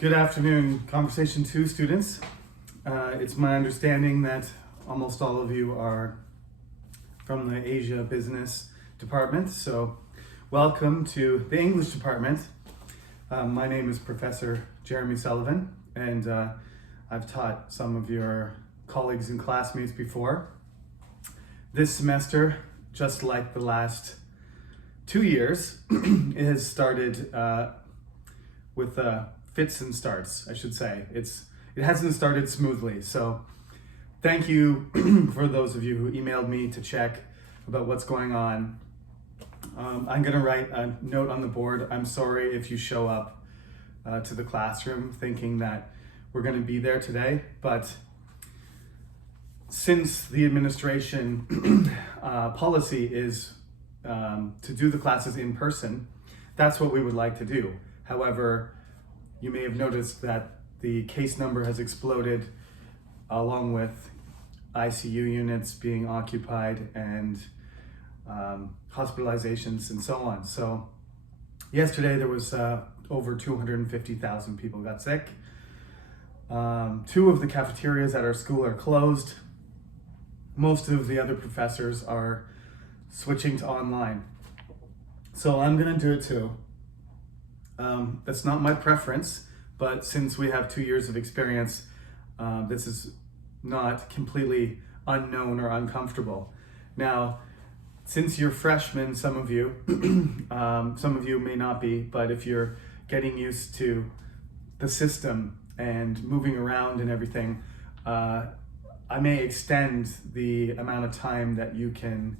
Good afternoon, Conversation 2 students. It's my understanding that almost all of you are from the Asia Business Department, so welcome to the English Department. My name is Professor Jeremy Sullivan, and I've taught some of your colleagues and classmates before. This semester, just like the last 2 years, it has started with fits and starts, I should say. It hasn't started smoothly, so thank you for those of you who emailed me to check about what's going on. I'm gonna write a note on the board. I'm sorry if you show up to the classroom thinking that we're gonna be there today, but since the administration policy is to do the classes in person, that's what we would like to do. However, you may have noticed that the case number has exploded along with ICU units being occupied and hospitalizations and so on. So yesterday there was over 250,000 people got sick. 2 of the cafeterias at our school are closed. Most of the other professors are switching to online. So I'm gonna do it too. That's not my preference, but since we have 2 years of experience, this is not completely unknown or uncomfortable. Now, since you're freshmen, some of you may not be, but if you're getting used to the system and moving around and everything, I may extend the amount of time that you can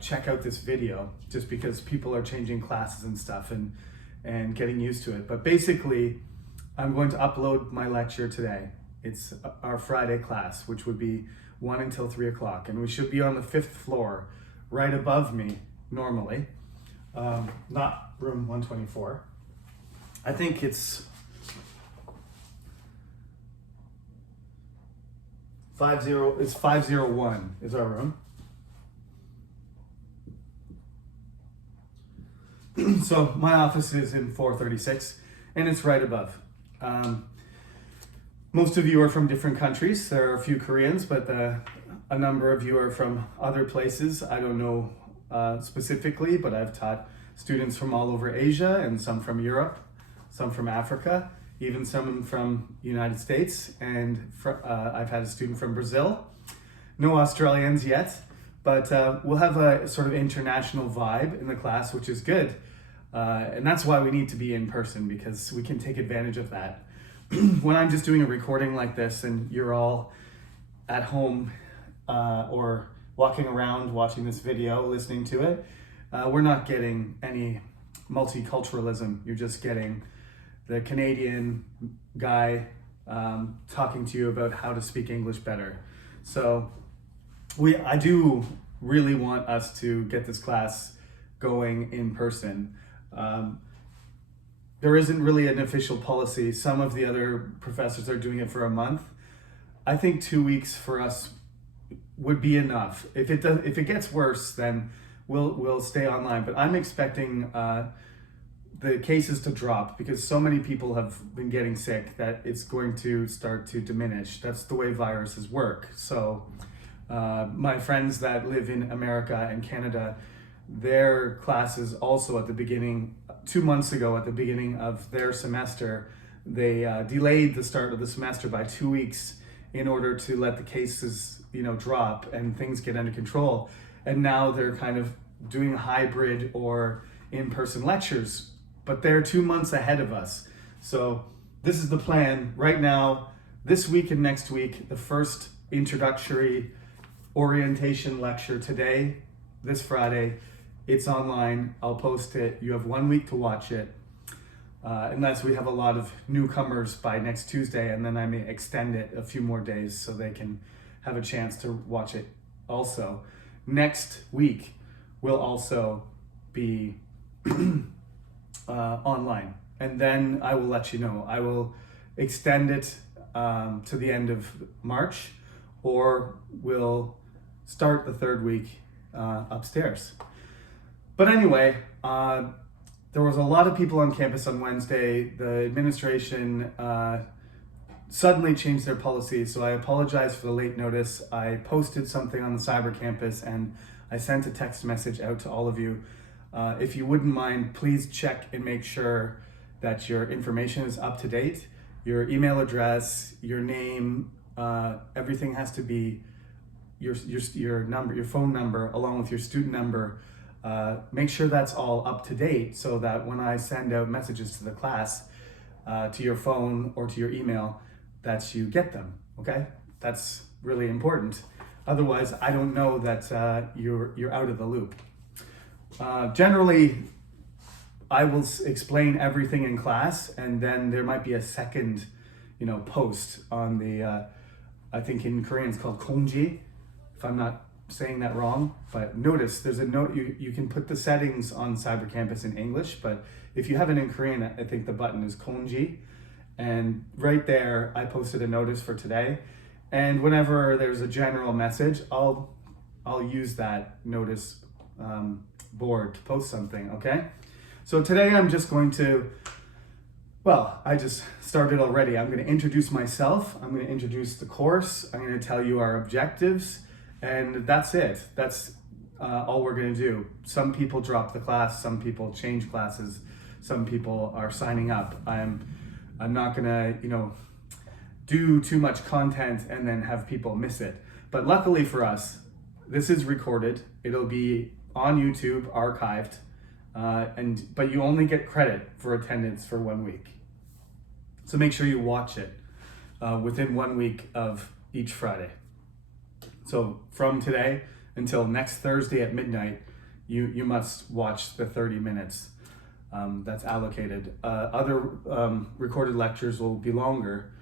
check out this video, just because people are changing classes and stuff and getting used to it. But basically, I'm going to upload my lecture today. It's our Friday class, which would be 1 until 3 o'clock. And we should be on the 5th floor, right above me, normally. Not room 124. I think it's 501 is our room. So my office is in 436 and it's right above. Most of you are from different countries. There are a few Koreans, but a number of you are from other places. I don't know specifically, but I've taught students from all over Asia and some from Europe, some from Africa, even some from the United States, and I've had a student from Brazil. No Australians yet, but we'll have a sort of international vibe in the class, which is good. And that's why we need to be in person, because we can take advantage of that. When I'm just doing a recording like this and you're all at home or walking around watching this video, listening to it, we're not getting any multiculturalism. You're just getting the Canadian guy talking to you about how to speak English better. So I do really want us to get this class going in person. There isn't really an official policy. Some of the other professors are doing it for a month. I think 2 weeks for us would be enough. If it gets worse, then we'll stay online. But I'm expecting the cases to drop, because so many people have been getting sick that it's going to start to diminish. That's the way viruses work. So my friends that live in America and Canada, their classes also at the beginning, 2 months ago at the beginning of their semester, they delayed the start of the semester by 2 weeks in order to let the cases drop and things get under control. And now they're kind of doing hybrid or in-person lectures, but they're 2 months ahead of us. So this is the plan right now. This week and next week, the first introductory orientation lecture today, this Friday. It's online. I'll post it. You have 1 week to watch it, unless we have a lot of newcomers by next Tuesday, and then I may extend it a few more days so they can have a chance to watch it also. Next week will also be online, and then I will let you know. I will extend it to the end of March, or we'll start the 3rd week upstairs. But anyway, there was a lot of people on campus on Wednesday. The administration suddenly changed their policy, so I apologize for the late notice. I posted something on the cyber campus and I sent a text message out to all of you. If you wouldn't mind, please check and make sure that your information is up to date. Your email address, your name, everything has to be your number, your phone number, along with your student number. Make sure that's all up to date so that when I send out messages to the class, to your phone or to your email, that you get them, okay? That's really important. Otherwise, I don't know that you're out of the loop. Generally, I will explain everything in class, and then there might be a second, post on the, I think in Korean it's called Kongji, if I'm not saying that wrong. But notice there's a note, you can put the settings on Cyber Campus in English, but if you have it in Korean, I think the button is Kongji. And right there, I posted a notice for today. And whenever there's a general message, I'll use that notice board to post something, okay? So today I'm just going to, I just started already. I'm going to introduce myself. I'm going to introduce the course. I'm going to tell you our objectives, and that's it. That's all we're going to do. Some people drop the class. Some people change classes. Some people are signing up. I'm not going to, do too much content and then have people miss it. But luckily for us, this is recorded. It'll be on YouTube, archived, but you only get credit for attendance for 1 week. So make sure you watch it within 1 week of each Friday. So from today until next Thursday at midnight, you must watch the 30 minutes that's allocated. Other recorded lectures will be longer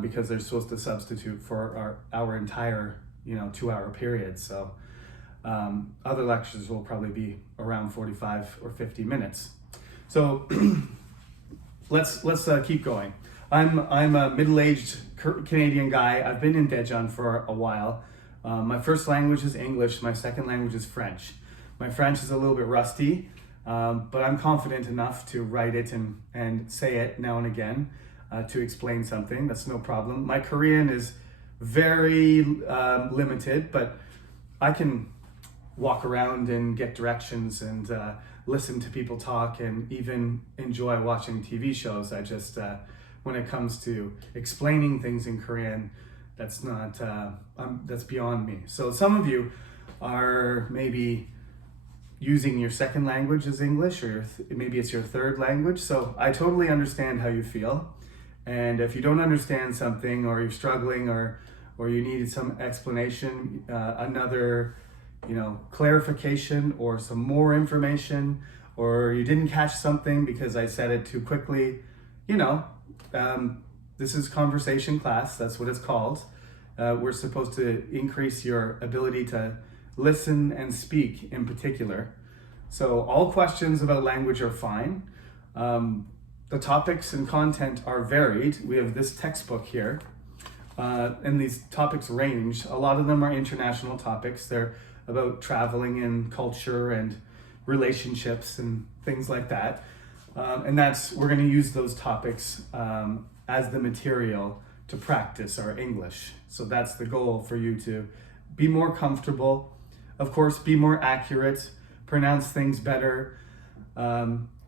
because they're supposed to substitute for our entire 2-hour period. So other lectures will probably be around 45 or 50 minutes. So let's keep going. I'm a middle-aged Canadian guy. I've been in Daejeon for a while. My first language is English. My second language is French. My French is a little bit rusty, but I'm confident enough to write it and say it now and again to explain something. That's no problem. My Korean is very limited, but I can walk around and get directions and listen to people talk and even enjoy watching TV shows. I just, when it comes to explaining things in Korean, that's beyond me. So some of you are maybe using your second language as English, or maybe it's your third language. So I totally understand how you feel. And if you don't understand something, or you're struggling, or you needed some explanation, another clarification, or some more information, or you didn't catch something because I said it too quickly, this is conversation class. That's what it's called. We're supposed to increase your ability to listen and speak in particular. So all questions about language are fine. The topics and content are varied. We have this textbook here, and these topics range. A lot of them are international topics. They're about traveling and culture and relationships and things like that. And we're going to use those topics as the material to practice our English. So that's the goal, for you to be more comfortable, of course, be more accurate, pronounce things better,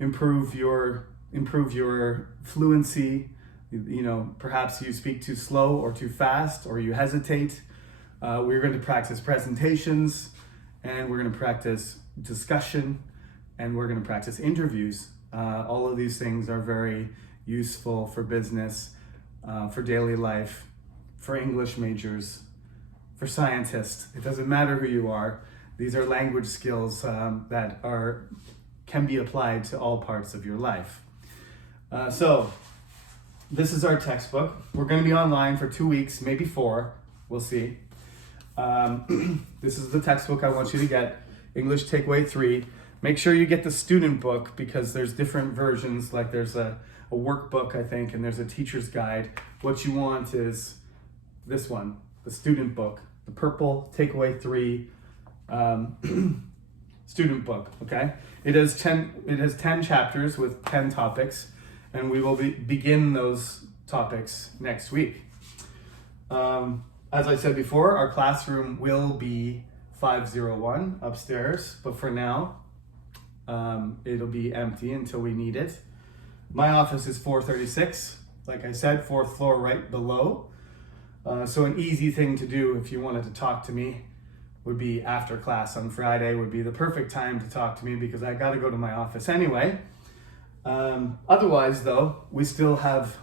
improve your fluency. Perhaps you speak too slow or too fast, or you hesitate. We're going to practice presentations, and we're going to practice discussion, and we're going to practice interviews. All of these things are very useful for business, for daily life, for English majors, for scientists. It doesn't matter who you are. These are language skills that can be applied to all parts of your life. So this is our textbook. We're going to be online for 2 weeks, maybe 4. We'll see. This is the textbook I want you to get, English Takeaway 3. Make sure you get the student book, because there's different versions. Like there's a workbook, I think, and there's a teacher's guide. What you want is this one, the student book, the purple Takeaway 3. student book, okay? It has 10 chapters with 10 topics, and we will begin those topics next week. As I said before, our classroom will be 501 upstairs, but for now, it'll be empty until we need it. My office is 436, like I said, 4th floor right below. So an easy thing to do if you wanted to talk to me would be after class on Friday would be the perfect time to talk to me, because I got to go to my office anyway. Otherwise though,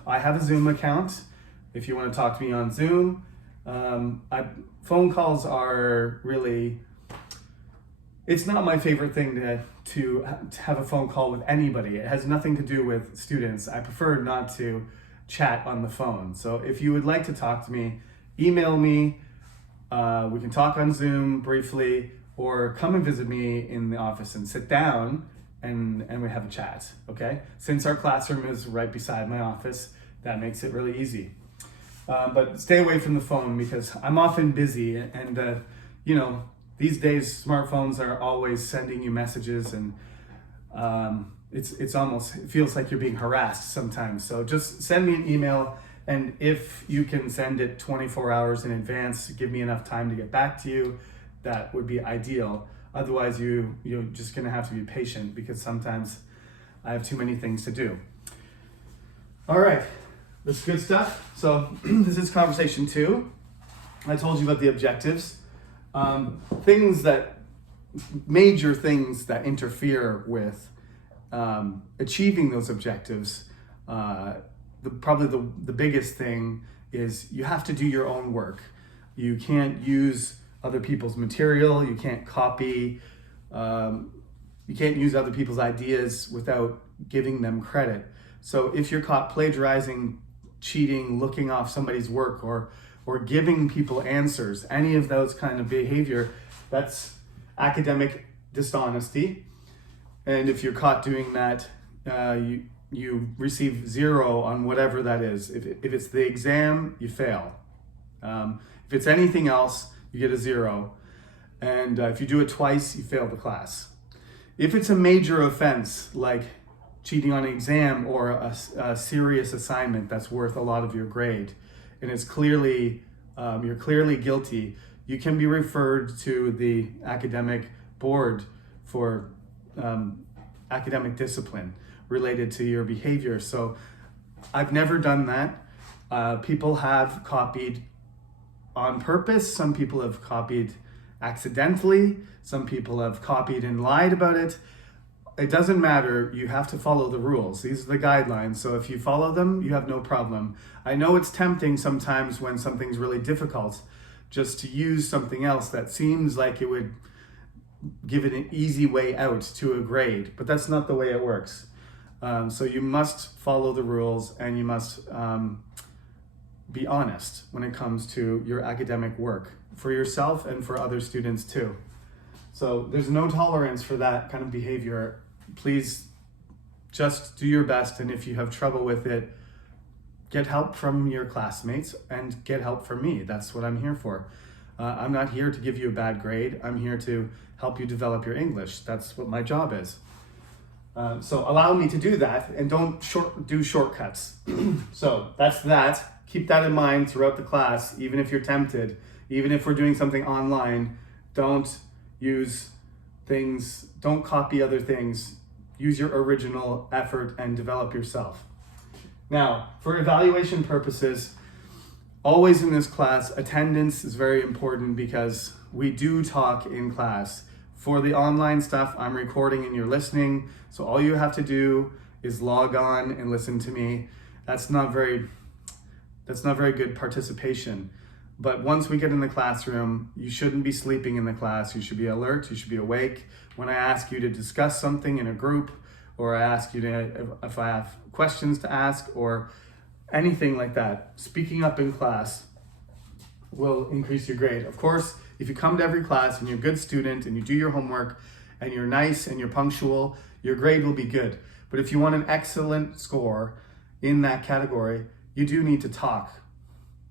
I have a Zoom account if you want to talk to me on Zoom. Phone calls are really, it's not my favorite thing to have a phone call with anybody. It has nothing to do with students. I prefer not to chat on the phone. So if you would like to talk to me, email me. We can talk on Zoom briefly, or come and visit me in the office and sit down and we have a chat, okay? Since our classroom is right beside my office, that makes it really easy. But stay away from the phone, because I'm often busy, and these days smartphones are always sending you messages, and it feels like you're being harassed sometimes. So just send me an email, and if you can send it 24 hours in advance, give me enough time to get back to you, that would be ideal. Otherwise, you're just gonna have to be patient, because sometimes I have too many things to do. All right, that's good stuff. So this is conversation 2. I told you about the objectives. Major things that interfere with achieving those objectives. Probably the biggest thing is you have to do your own work. You can't use other people's material. You can't copy. You can't use other people's ideas without giving them credit. So if you're caught plagiarizing, cheating, looking off somebody's work, or giving people answers, any of those kind of behavior, that's academic dishonesty. And if you're caught doing that, you receive 0 on whatever that is. If it's the exam, you fail. If it's anything else, you get a 0. And if you do it twice, you fail the class. If it's a major offense, like cheating on an exam or a serious assignment that's worth a lot of your grade, and it's clearly, you're clearly guilty, you can be referred to the academic board for academic discipline related to your behavior. So I've never done that. People have copied on purpose. Some people have copied accidentally. Some people have copied and lied about it. It doesn't matter. You have to follow the rules. These are the guidelines. So if you follow them, you have no problem. I know it's tempting sometimes when something's really difficult just to use something else that seems like it would give it an easy way out to a grade, but that's not the way it works. So you must follow the rules, and you must be honest when it comes to your academic work, for yourself and for other students too. So there's no tolerance for that kind of behavior. Please just do your best, and if you have trouble with it, get help from your classmates and get help from me. That's what I'm here for. I'm not here to give you a bad grade. I'm here to help you develop your English. That's what my job is. So allow me to do that, and don't do shortcuts. So that's that. Keep that in mind throughout the class, even if you're tempted, even if we're doing something online. Don't use things, don't copy other things. Use your original effort and develop yourself. Now, for evaluation purposes, always in this class, attendance is very important, because we do talk in class. For the online stuff, I'm recording and you're listening. So all you have to do is log on and listen to me. That's not very good participation. But once we get in the classroom, you shouldn't be sleeping in the class. You should be alert, you should be awake. When I ask you to discuss something in a group, or I ask you if I have questions to ask, or anything like that, speaking up in class will increase your grade. Of course, if you come to every class and you're a good student and you do your homework and you're nice and you're punctual, your grade will be good. But if you want an excellent score in that category, you do need to talk.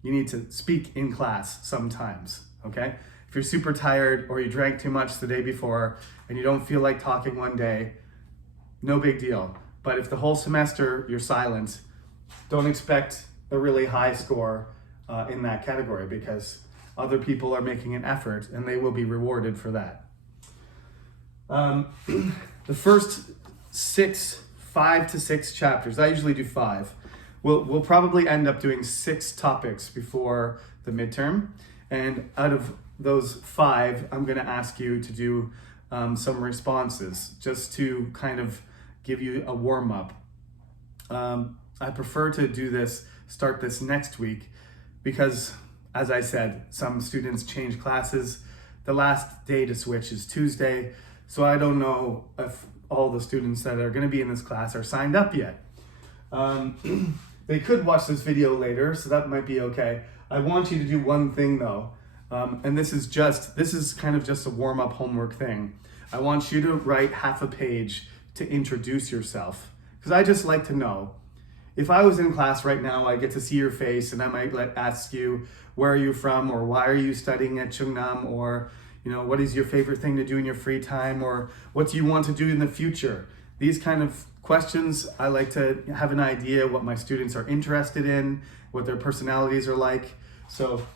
You need to speak in class sometimes, okay? If you're super tired or you drank too much the day before and you don't feel like talking one day, no big deal. But if the whole semester you're silent, don't expect a really high score in that category, because other people are making an effort and they will be rewarded for that. The first 5 to 6 chapters, I usually do 5. We'll probably end up doing 6 topics before the midterm. And out of those 5, I'm going to ask you to do some responses just to kind of give you a warm up. I prefer to start this next week because, as I said, some students change classes. The last day to switch is Tuesday, so I don't know if all the students that are going to be in this class are signed up yet. They could watch this video later, so that might be okay. I want you to do one thing though, and this is kind of just a warm-up homework thing. I want you to write half a page to introduce yourself, because I just like to know. If I was in class right now, I get to see your face and I might ask you, where are you from, or why are you studying at Chungnam, or what is your favorite thing to do in your free time, or what do you want to do in the future? These kind of questions, I like to have an idea what my students are interested in, what their personalities are like. So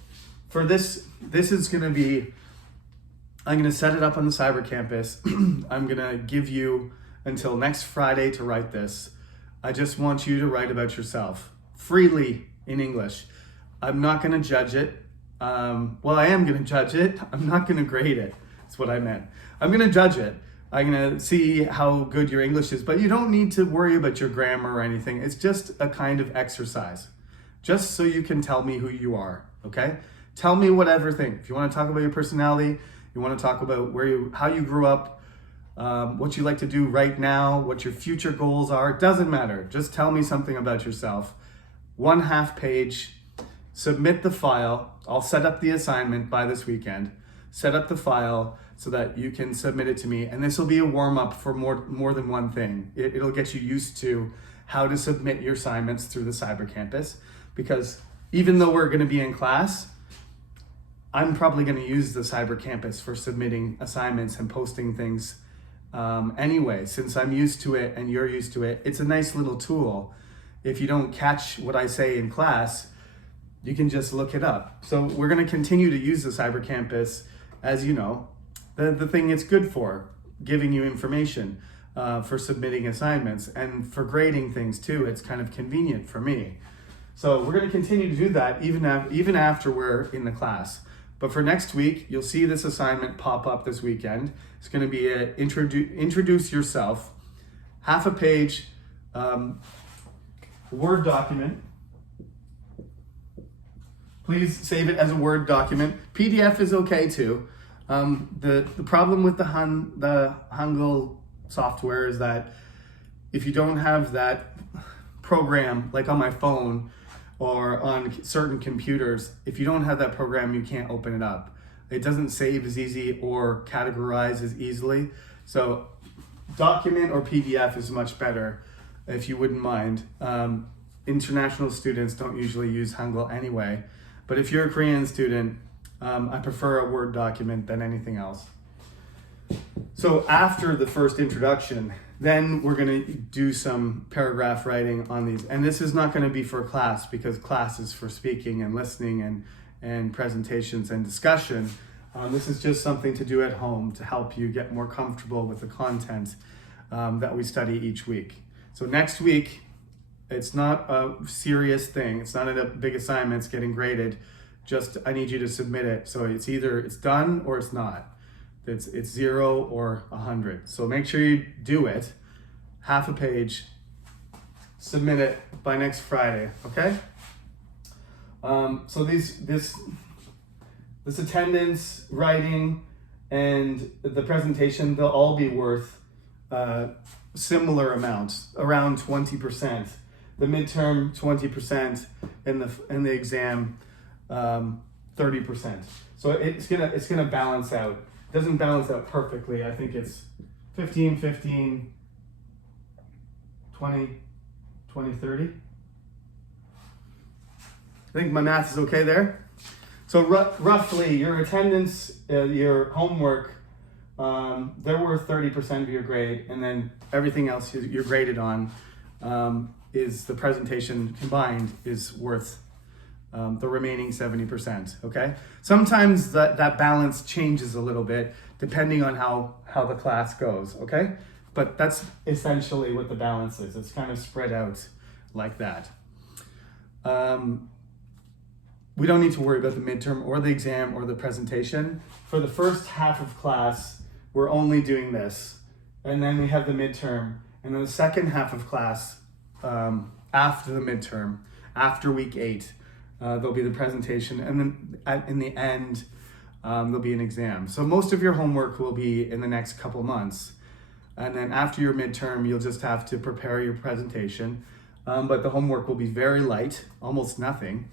for this is going to be, I'm going to set it up on the Cyber Campus. I'm going to give you until next Friday to write this. I just want you to write about yourself freely in English. I'm not going to judge it. Well, I am going to judge it. I'm not going to grade it. That's what I meant. I'm going to judge it. I'm going to see how good your English is, but you don't need to worry about your grammar or anything. It's just a kind of exercise, just so you can tell me who you are, okay? Tell me whatever thing. If you want to talk about your personality, you want to talk about how you grew up, what you like to do right now, what your future goals are, it doesn't matter. Just tell me something about yourself. 1/2 page, submit the file. I'll set up the assignment by this weekend. Set up the file so that you can submit it to me. And this will be a warm up for more than one thing. It'll get you used to how to submit your assignments through the Cyber Campus, because even though we're going to be in class, I'm probably going to use the Cyber Campus for submitting assignments and posting things anyway, since I'm used to it and you're used to it. It's a nice little tool. If you don't catch what I say in class, you can just look it up. So we're going to continue to use the Cyber Campus, as you know. The thing it's good for, giving you information, for submitting assignments, and for grading things too. It's kind of convenient for me. So we're going to continue to do that even after we're in the class. But for next week, you'll see this assignment pop up this weekend. It's going to be introduce yourself, 1/2 page, Word document. Please save it as a Word document. PDF is okay too. The problem with the Hangul software is that if you don't have that program, like on my phone or on certain computers, if you don't have that program, you can't open it up. It doesn't save as easy or categorize as easily. So document or PDF is much better, if you wouldn't mind. International students don't usually use Hangul anyway, but if you're a Korean student, I prefer a Word document than anything else. So after the first introduction, then we're going to do some paragraph writing on these. And this is not going to be for class, because class is for speaking and listening and presentations and discussion. This is just something to do at home to help you get more comfortable with the content that we study each week. So next week, it's not a serious thing. It's not a big assignment. It's getting graded. Just, I need you to submit it. So it's either it's done or it's not. It's 0 or 100. So make sure you do it. 1/2 page. Submit it by next Friday. Okay. So this attendance, writing, and the presentation, they'll all be worth similar amounts, around 20%. The midterm 20%, and the exam 30%. So it's gonna balance out. It doesn't balance out perfectly. I think it's 15, 15, 20, 20, 30. I think my math is okay there. So roughly your attendance, your homework, they're worth 30% of your grade, and then everything else you're graded on is the presentation combined is worth the remaining 70%, okay? Sometimes that balance changes a little bit depending on how the class goes, okay? But that's essentially what the balance is. It's kind of spread out like that. We don't need to worry about the midterm or the exam or the presentation. For the first half of class, we're only doing this. And then we have the midterm. And then the second half of class, after the midterm, after week 8, there'll be the presentation. And then in the end, there'll be an exam. So most of your homework will be in the next couple months. And then after your midterm, you'll just have to prepare your presentation. But the homework will be very light, almost nothing.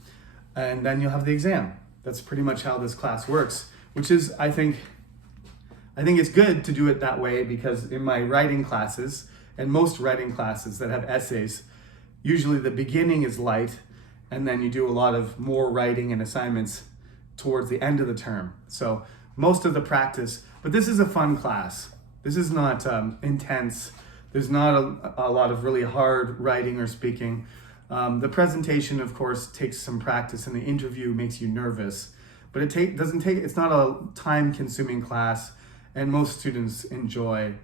And then you'll have the exam. That's pretty much how this class works, which is, I think it's good to do it that way, because in my writing classes, and most writing classes that have essays, usually the beginning is light, and then you do a lot of more writing and assignments towards the end of the term. So most of the practice, but this is a fun class. This is not intense. There's not a lot of really hard writing or speaking. The presentation, of course, takes some practice, and the interview makes you nervous. But it's not a time-consuming class, and most students enjoy,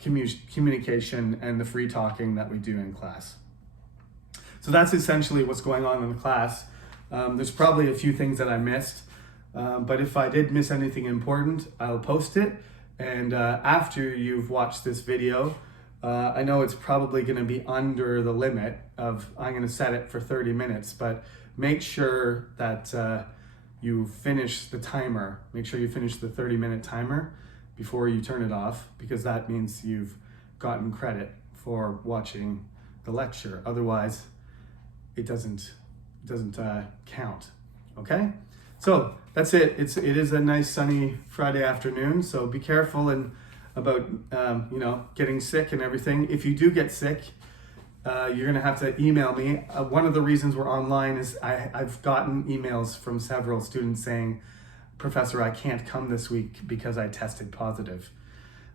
communication and the free talking that we do in class. So that's essentially what's going on in the class. There's probably a few things that I missed, but if I did miss anything important, I'll post it. And after you've watched this video, I know it's probably going to be under the limit of, I'm going to set it for 30 minutes, but make sure that you finish the timer. Make sure you finish the 30-minute timer before you turn it off, because that means you've gotten credit for watching the lecture. Otherwise, it doesn't count, okay? So that's it. It is a nice sunny Friday afternoon, so be careful about getting sick and everything. If you do get sick, you're gonna have to email me. One of the reasons we're online is I've gotten emails from several students saying, "Professor, I can't come this week because I tested positive."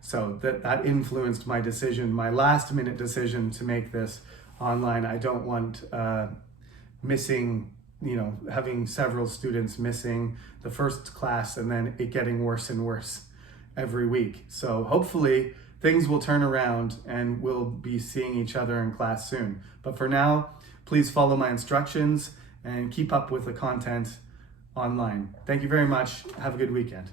So that influenced my decision, my last minute decision to make this online. I don't want having several students missing the first class and then it getting worse and worse every week. So hopefully things will turn around and we'll be seeing each other in class soon. But for now, please follow my instructions and keep up with the content online. Thank you very much. Have a good weekend.